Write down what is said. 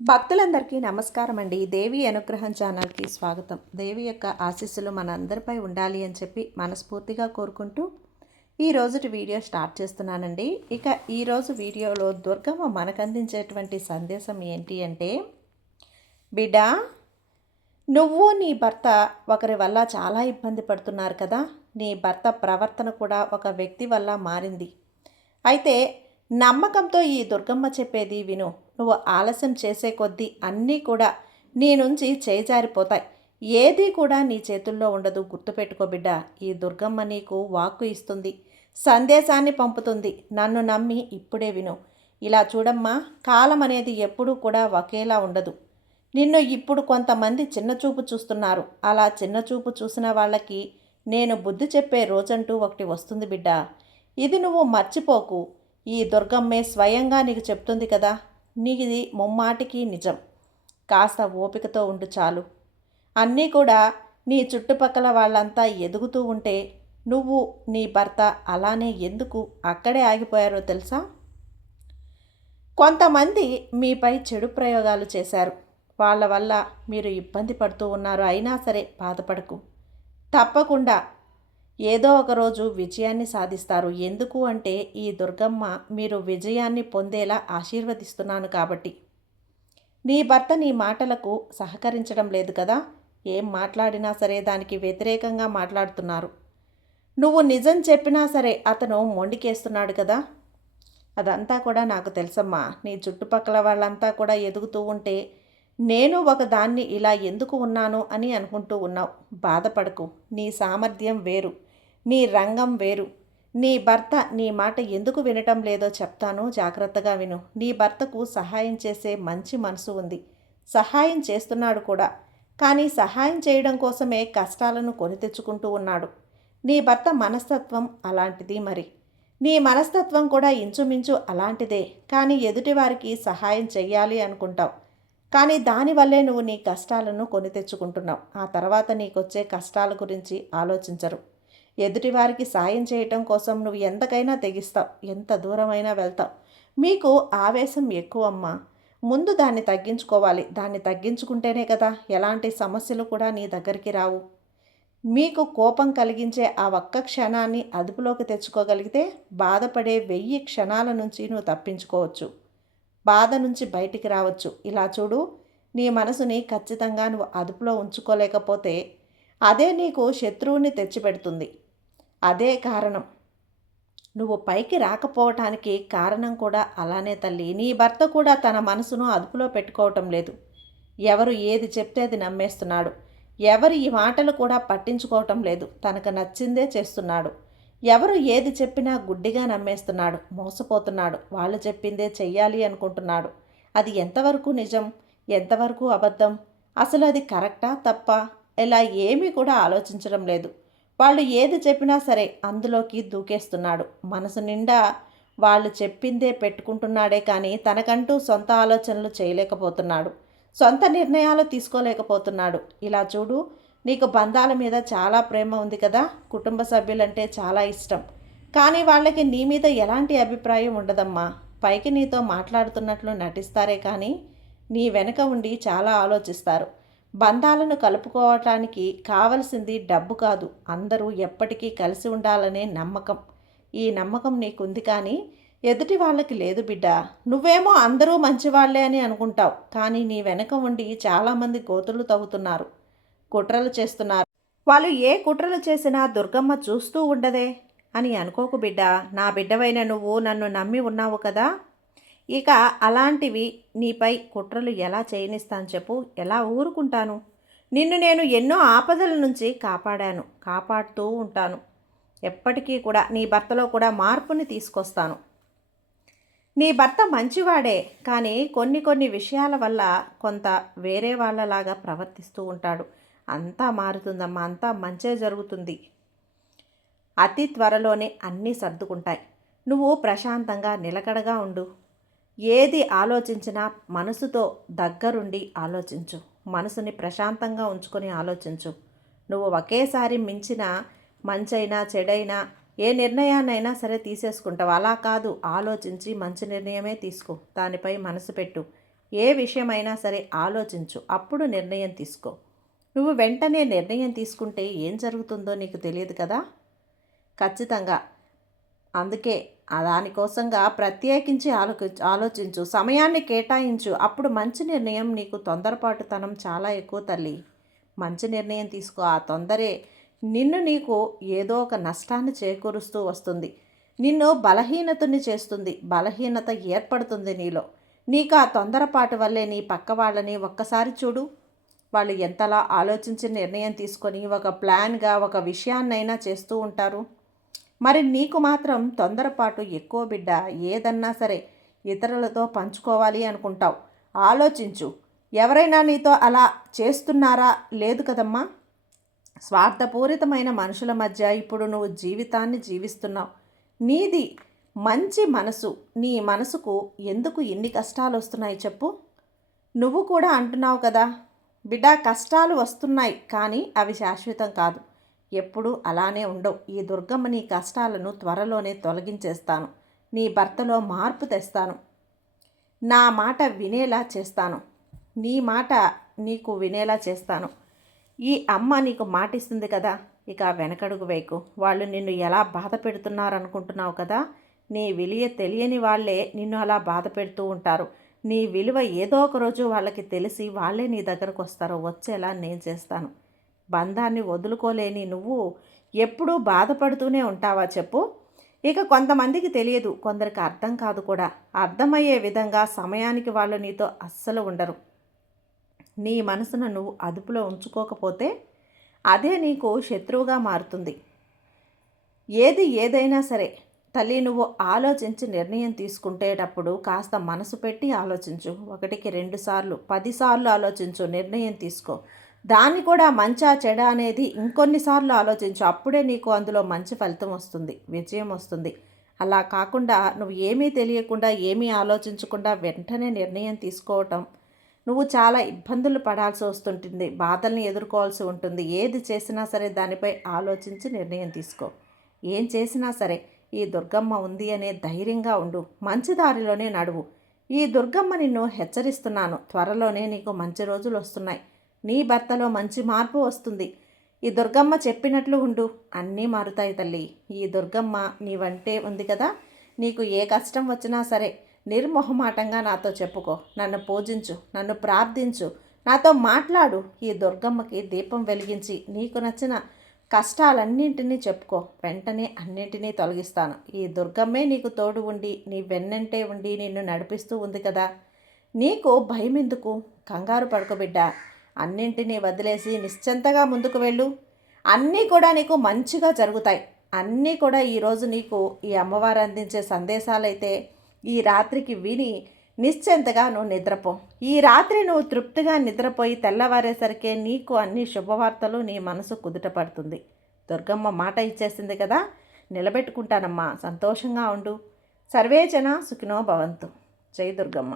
భక్తులందరికీ నమస్కారం అండి. దేవి అనుగ్రహం ఛానల్కి స్వాగతం. దేవి యొక్క ఆశీస్సులు మన అందరిపై ఉండాలి అని చెప్పి మనస్ఫూర్తిగా కోరుకుంటూ ఈ రోజుటి వీడియో స్టార్ట్ చేస్తున్నానండి. ఇక ఈరోజు వీడియోలో దుర్గమ్మ మనకు అందించేటువంటి సందేశం ఏంటి అంటే, బిడ్డ, నువ్వు నీ భర్త ఒకరి వల్ల చాలా ఇబ్బంది పడుతున్నారు కదా. నీ భర్త ప్రవర్తన కూడా ఒక వ్యక్తి వల్ల మారింది. అయితే నమ్మకంతో ఈ దుర్గమ్మ చెప్పేది విను. నువ్వు ఆలస్యం చేసే కొద్దీ అన్నీ కూడా నీ నుంచి చేజారిపోతాయి. ఏదీ కూడా నీ చేతుల్లో ఉండదు. గుర్తుపెట్టుకో బిడ్డ. ఈ దుర్గమ్మ నీకు వాక్కు ఇస్తుంది, సందేశాన్ని పంపుతుంది. నన్ను నమ్మి ఇప్పుడే విను. ఇలా చూడమ్మా, కాలం అనేది ఎప్పుడూ కూడా ఒకేలా ఉండదు. నిన్ను ఇప్పుడు కొంతమంది చిన్నచూపు చూస్తున్నారు. అలా చిన్నచూపు చూసిన వాళ్ళకి నేను బుద్ధి చెప్పే రోజంటూ ఒకటి వస్తుంది బిడ్డ. ఇది నువ్వు మర్చిపోకు. ఈ దుర్గమ్మే స్వయంగా నీకు చెప్తుంది కదా. నీది ముమ్మాటికి నిజం. కాస్త ఓపికతో ఉండు చాలు. అన్నీ కూడా నీ చుట్టుపక్కల వాళ్ళంతా ఎదుగుతూ ఉంటే నువ్వు నీ భర్త అలానే ఎందుకు అక్కడే ఆగిపోయారో తెలుసా? కొంతమంది మీపై చెడు ప్రయోగాలు చేశారు. వాళ్ళ వల్ల మీరు ఇబ్బంది పడుతూ ఉన్నారు. అయినా సరే బాధపడకు. తప్పకుండా ఏదో ఒకరోజు విజయాన్ని సాధిస్తారు. ఎందుకు అంటే ఈ దుర్గమ్మ మీరు విజయాన్ని పొందేలా ఆశీర్వదిస్తున్నాను కాబట్టి. నీ భర్త నీ మాటలకు సహకరించడం లేదు కదా. ఏం మాట్లాడినా సరే దానికి వ్యతిరేకంగా మాట్లాడుతున్నారు. నువ్వు నిజం చెప్పినా సరే అతను మొండికేస్తున్నాడు కదా. అదంతా కూడా నాకు తెలుసమ్మా. నీ చుట్టుపక్కల వాళ్ళంతా కూడా ఎదుగుతూ ఉంటే నేను ఒకదాన్ని ఇలా ఎందుకు ఉన్నాను అని అనుకుంటూ ఉన్నావు. బాధపడకు. నీ సామర్థ్యం వేరు, నీ రంగం వేరు. నీ భర్త నీ మాట ఎందుకు వినటం లేదో చెప్తాను, జాగ్రత్తగా విను. నీ భర్తకు సహాయం చేసే మంచి మనసు ఉంది, సహాయం చేస్తున్నాడు కూడా. కానీ సహాయం చేయడం కోసమే కష్టాలను కొని తెచ్చుకుంటూ ఉన్నాడు. నీ భర్త మనస్తత్వం అలాంటిది. మరి నీ మనస్తత్వం కూడా ఇంచుమించు అలాంటిదే. కానీ ఎదుటివారికి సహాయం చెయ్యాలి అనుకుంటావు. కానీ దానివల్లే నువ్వు నీ కష్టాలను కొని తెచ్చుకుంటున్నావు. ఆ తర్వాత నీకొచ్చే కష్టాల గురించి ఆలోచించరు. ఎదుటివారికి సాయం చేయటం కోసం నువ్వు ఎంతకైనా తెగిస్తావు, ఎంత దూరమైనా వెళ్తావు. మీకు ఆవేశం ఎక్కువమ్మా. ముందు దాన్ని తగ్గించుకోవాలి. దాన్ని తగ్గించుకుంటేనే కదా ఎలాంటి సమస్యలు కూడా నీ దగ్గరికి రావు. మీకు కోపం కలిగించే ఆ ఒక్క క్షణాన్ని అదుపులోకి తెచ్చుకోగలిగితే బాధపడే 1000 క్షణాల నుంచి నువ్వు తప్పించుకోవచ్చు. బాధ నుంచి బయటికి రావచ్చు. ఇలా చూడు, నీ మనసుని ఖచ్చితంగా నువ్వు అదుపులో ఉంచుకోలేకపోతే అదే నీకు శత్రువుని తెచ్చిపెడుతుంది. అదే కారణం. నువ్వు పైకి రాకపోవటానికి కారణం కూడా అలానే తల్లి. నీ భర్త కూడా తన మనసును అదుపులో పెట్టుకోవటం లేదు. ఎవరు ఏది చెప్తే అది నమ్మేస్తున్నాడు. ఎవరు ఈ మాటలు కూడా పట్టించుకోవటం లేదు. తనకు నచ్చిందే చేస్తున్నాడు. ఎవరు ఏది చెప్పినా గుడ్డిగా నమ్మేస్తున్నాడు, మోసపోతున్నాడు. వాళ్ళు చెప్పిందే చెయ్యాలి అనుకుంటున్నాడు. అది ఎంతవరకు నిజం, ఎంతవరకు అబద్ధం, అసలు అది కరెక్టా తప్పా, ఇలా ఏమీ కూడా ఆలోచించడం లేదు. వాళ్ళు ఏది చెప్పినా సరే అందులోకి దూకేస్తున్నాడు. మనసు నిండా వాళ్ళు చెప్పిందే పెట్టుకుంటున్నాడే కానీ తనకంటూ సొంత ఆలోచనలు చేయలేకపోతున్నాడు. సొంత నిర్ణయాలు తీసుకోలేకపోతున్నాడు. ఇలా చూడు, నీకు బంధాల మీద చాలా ప్రేమ ఉంది కదా. కుటుంబ సభ్యులంటే చాలా ఇష్టం. కానీ వాళ్ళకి నీ మీద ఎలాంటి అభిప్రాయం ఉండదమ్మా. పైకి నీతో మాట్లాడుతున్నట్లు నటిస్తారే కానీ నీ వెనక ఉండి చాలా ఆలోచిస్తారు. బంధాలను కలుపుకోవటానికి కావలసింది డబ్బు కాదు, అందరూ ఎప్పటికీ కలిసి ఉండాలనే నమ్మకం. ఈ నమ్మకం నీకుంది కానీ ఎదుటి వాళ్ళకి లేదు బిడ్డ. నువ్వేమో అందరూ మంచివాళ్లే అని అనుకుంటావు. కానీ నీ వెనక ఉండి చాలామంది గోతులు తవ్వుతున్నారు, కుట్రలు చేస్తున్నారు. వాళ్ళు ఏ కుట్రలు చేసినా దుర్గమ్మ చూస్తూ ఉండదే అని అనుకోకు బిడ్డ. నా బిడ్డవైన నువ్వు నన్ను నమ్మి ఉన్నావు కదా. ఇక అలాంటివి నీపై కుట్రలు ఎలా చేయనిస్తాను చెప్పు. ఎలా ఊరుకుంటాను? నిన్ను నేను ఎన్నో ఆపదల నుంచి కాపాడుతూ ఉంటాను. ఎప్పటికీ కూడా నీ భర్తలో కూడా మార్పుని తీసుకొస్తాను. నీ భర్త మంచివాడే, కానీ కొన్ని విషయాల వల్ల కొంత వేరే వాళ్ళలాగా ప్రవర్తిస్తూ ఉంటాడు. అంతా మారుతుందమ్మా, అంతా మంచే జరుగుతుంది. అతి త్వరలోనే అన్నీ సర్దుకుంటాయి. నువ్వు ప్రశాంతంగా నిలకడగా ఉండు. ఏది ఆలోచించినా మనసుతో దగ్గరుండి ఆలోచించు. మనసుని ప్రశాంతంగా ఉంచుకొని ఆలోచించు. నువ్వు ఒకేసారి మించిన మంచైనా చెడైనా ఏ నిర్ణయాన్నైనా సరే తీసేసుకుంటావు. అలా కాదు, ఆలోచించి మంచి నిర్ణయమే తీసుకో. దానిపై మనసు పెట్టు. ఏ విషయమైనా సరే ఆలోచించు, అప్పుడు నిర్ణయం తీసుకో. నువ్వు వెంటనే నిర్ణయం తీసుకుంటే ఏం జరుగుతుందో నీకు తెలియదు కదా. ఖచ్చితంగా అందుకే దానికోసంగా ప్రత్యేకించి ఆలోచించు, సమయాన్ని కేటాయించు. అప్పుడు మంచి నిర్ణయం. నీకు తొందరపాటుతనం చాలా ఎక్కువ తల్లి. మంచి నిర్ణయం తీసుకో. ఆ తొందరే నీకు ఏదో ఒక నష్టాన్ని చేకూరుస్తూ వస్తుంది. నిన్ను బలహీనతని చేస్తుంది. బలహీనత ఏర్పడుతుంది నీలో. నీకు ఆ తొందరపాటు వల్లే నీ పక్క వాళ్ళని ఒక్కసారి చూడు. వాళ్ళు ఎంతలా ఆలోచించి నిర్ణయం తీసుకొని ఒక ప్లాన్గా ఒక విషయాన్నైనా చేస్తూ ఉంటారు. మరి నీకు మాత్రం తొందరపాటు ఎక్కువ బిడ్డ. ఏదన్నా సరే ఇతరులతో పంచుకోవాలి అనుకుంటావు. ఆలోచించు, ఎవరైనా నీతో అలా చేస్తున్నారా? లేదు కదమ్మా. స్వార్థపూరితమైన మనుషుల మధ్య ఇప్పుడు నువ్వు జీవితాన్ని జీవిస్తున్నావు. నీది మంచి మనసు. నీ మనసుకు ఎందుకు ఇన్ని కష్టాలు వస్తున్నాయి చెప్పు. నువ్వు కూడా అంటున్నావు కదా బిడ్డ, కష్టాలు వస్తున్నాయి కానీ అవి శాశ్వతం కాదు. ఎప్పుడూ అలానే ఉండవు. ఈ దుర్గమ్మ నీ కష్టాలను త్వరలోనే తొలగించేస్తాను. నీ భర్తలో మార్పు తెస్తాను. నా మాట వినేలా చేస్తాను. నీ మాట నీకు వినేలా చేస్తాను. ఈ అమ్మ నీకు మాటిస్తుంది కదా, ఇక వెనకడుగు వేయకు. వాళ్ళు నిన్ను ఎలా బాధ పెడుతున్నారనుకుంటున్నావు కదా. నీ విలువ తెలియని వాళ్ళే నిన్ను అలా బాధ పెడుతూ ఉంటారు. నీ విలువ ఏదో ఒక రోజు వాళ్ళకి తెలిసి వాళ్ళే నీ దగ్గరకు వస్తారో వచ్చేలా నేను చేస్తాను. బంధాన్ని వదులుకోలేని నువ్వు ఎప్పుడూ బాధపడుతూనే ఉంటావా చెప్పు. ఇక కొంతమందికి తెలియదు, కొందరికి అర్థం కాదు కూడా. అర్థమయ్యే విధంగా సమయానికి వాళ్ళు నీతో అస్సలు ఉండరు. నీ మనసును నువ్వు అదుపులో ఉంచుకోకపోతే అదే నీకు శత్రువుగా మారుతుంది. ఏదైనా సరే తల్లి, నువ్వు ఆలోచించి నిర్ణయం తీసుకుంటేటప్పుడు కాస్త మనసు పెట్టి ఆలోచించు. 1కి 2 సార్లు 10 సార్లు ఆలోచించు, నిర్ణయం తీసుకో. దాన్ని కూడా మంచా చెడ అనేది ఇంకొన్నిసార్లు ఆలోచించు. అప్పుడే నీకు అందులో మంచి ఫలితం వస్తుంది, విజయం వస్తుంది. అలా కాకుండా నువ్వు ఏమీ తెలియకుండా ఏమీ ఆలోచించకుండా వెంటనే నిర్ణయం తీసుకోవటం నువ్వు చాలా ఇబ్బందులు పడాల్సి వస్తుంటుంది, బాధల్ని ఎదుర్కోవాల్సి ఉంటుంది. ఏది చేసినా సరే దానిపై ఆలోచించి నిర్ణయం తీసుకో. ఏం చేసినా సరే ఈ దుర్గమ్మ ఉంది అనే ధైర్యంగా ఉండు. మంచి దారిలోనే నడువు. ఈ దుర్గమ్మ నిన్ను హెచ్చరిస్తున్నాను. త్వరలోనే నీకు మంచి రోజులు వస్తున్నాయి. నీ భర్తలో మంచి మార్పు వస్తుంది. ఈ దుర్గమ్మ చెప్పినట్లు ఉండు, అన్నీ మారుతాయి తల్లి. ఈ దుర్గమ్మ నీవంటే ఉంది కదా. నీకు ఏ కష్టం వచ్చినా సరే నిర్మొహమాటంగా నాతో చెప్పుకో. నన్ను పూజించు, నన్ను ప్రార్థించు, నాతో మాట్లాడు. ఈ దుర్గమ్మకి దీపం వెలిగించి నీకు నచ్చిన కష్టాలన్నింటినీ చెప్పుకో. వెంటనే అన్నింటినీ తొలగిస్తాను. ఈ దుర్గమ్మే నీకు తోడు ఉండి నీ వెన్నంటే ఉండి నిన్ను నడిపిస్తూ ఉంది కదా. నీకు భయం ఎందుకు? కంగారు పడుకోబిడ్డ. అన్నింటినీ వదిలేసి నిశ్చింతగా ముందుకు వెళ్ళు. అన్నీ కూడా నీకు మంచిగా జరుగుతాయి. అన్నీ కూడా ఈరోజు నీకు ఈ అమ్మవారు అందించే సందేశాలైతే ఈ రాత్రికి విని నిశ్చింతగా నువ్వు నిద్రపో. ఈ రాత్రి నువ్వు తృప్తిగా నిద్రపోయి తెల్లవారేసరికే నీకు అన్ని శుభవార్తలు నీ మనసు కుదుట పడుతుంది. దుర్గమ్మ మాట ఇచ్చేసింది కదా, నిలబెట్టుకుంటానమ్మా. సంతోషంగా ఉండు. సర్వే జన సుఖినో భవంతు. జై దుర్గమ్మ.